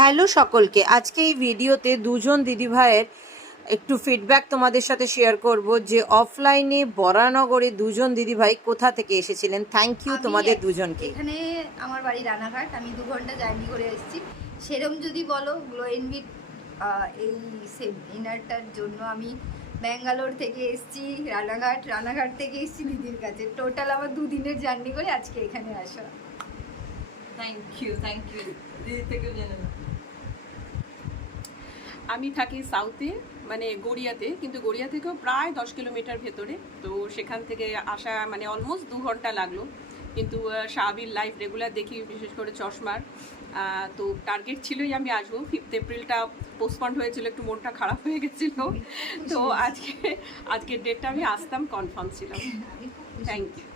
Hello সকলকে, আজকে এই ভিডিওতে দুজন দিদিভাইয়ের একটু ফিডব্যাক তোমাদের সাথে শেয়ার করব যে অফলাইনে বরানগরে দুজন দিদিভাই কোথা থেকে এসেছিলেন। থ্যাংক ইউ তোমাদের দুজনকে। এখানে আমার বাড়ি রানাঘাট, আমি 2 ঘন্টা জার্নি করে এসেছি। সেরম যদি বলো গ্লো এনভিট এই সেম ইনারটার জন্য আমি ব্যাঙ্গালোর থেকে এসেছি, রানাঘাট থেকে এসেছি দিদির কাছে। টোটাল আমার 2 দিনের জার্নি করে আজকে এখানে আসা। থ্যাংক ইউ দিদি থেকেও জেনে নাও। আমি থাকি সাউথে, মানে গড়িয়াতে, কিন্তু গড়িয়া থেকেও প্রায় 10 কিলোমিটার ভেতরে। তো সেখান থেকে আসা মানে অলমোস্ট 2 ঘন্টা লাগলো। কিন্তু শাহাবির লাইফ রেগুলার দেখি, বিশেষ করে চশমার। তো টার্গেট ছিলই আমি আসবো। 5 এপ্রিলটা পোস্টপন্ড হয়েছিল, একটু মনটা খারাপ হয়ে গেছিলো। তো আজকের ডেটটা আমি আসতাম কনফার্ম ছিলাম। Thank you.